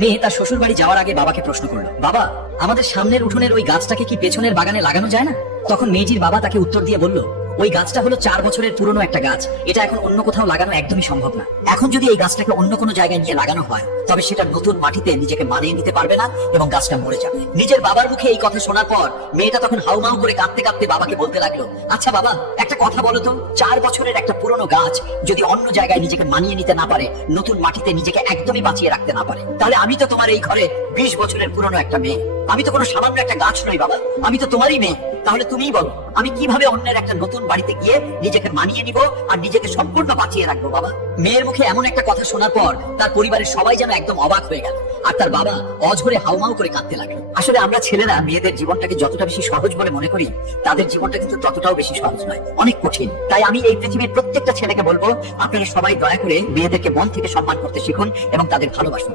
মেয়ে তার শ্বশুর বাড়ি যাওয়ার আগে বাবাকে প্রশ্ন করলো, বাবা আমাদের সামনের উঠোনের ওই গাছটাকে কি পেছনের বাগানে লাগানো যায় না? তখন মেয়েটির বাবা তাকে উত্তর দিয়ে বলল, ওই গাছটা হলো 4 বছরের পুরনো একটা গাছ, এটা এখন অন্য কোথাও লাগানো একদমই সম্ভব না। এখন যদি এই গাছটাকে অন্য কোনো জায়গায় নিয়ে লাগানো হয় তবে সেটা নতুন মাটিতে নিজেকে মানিয়ে নিতে পারবে না এবং গাছটা মরে যাবে। নিজের বাবার মুখে এই কথা শোনার পর মেয়েটা তখন হাউমাউ করে কাঁদতে কাঁদতে বাবাকে বলতে লাগলো, আচ্ছা বাবা একটা কথা বলো তো, 4 বছরের একটা পুরনো গাছ যদি অন্য জায়গায় নিজেকে মানিয়ে নিতে না পারে, নতুন মাটিতে নিজেকে একদমই বাঁচিয়ে রাখতে না পারে, তাহলে আমি তো তোমার এই ঘরে 20 বছরের পুরনো একটা মেয়ে, আমি তো কোনো সামান্য একটা গাছ নই বাবা, আমি তো তোমারই মেয়ে। তাহলে তুমিই বলো আমি কিভাবে অন্যের একটা নতুন বাড়িতে গিয়ে নিজেকে মানিয়ে নিব আর নিজেকে সম্পূর্ণ বাঁচিয়ে রাখবো বাবা? মেয়ের মুখে এমন একটা কথা শোনার পর তার পরিবারের সবাই যেন একদম অবাক হয়ে গেল আর তার বাবা অঝরে হাউমাউ করে কাঁদতে লাগলো। আসলে আমরা ছেলেরা মেয়েদের জীবনটাকে যতটা বেশি সহজ বলে মনে করি, তাদের জীবনটা কিন্তু ততটাও বেশি সহজ নয়, অনেক কঠিন। তাই আমি এই পৃথিবীর প্রত্যেকটা ছেলেকে বলবো, আপনারা সবাই দয়া করে মেয়েদেরকে মন থেকে সম্মান করতে শিখুন এবং তাদের ভালোবাসুন।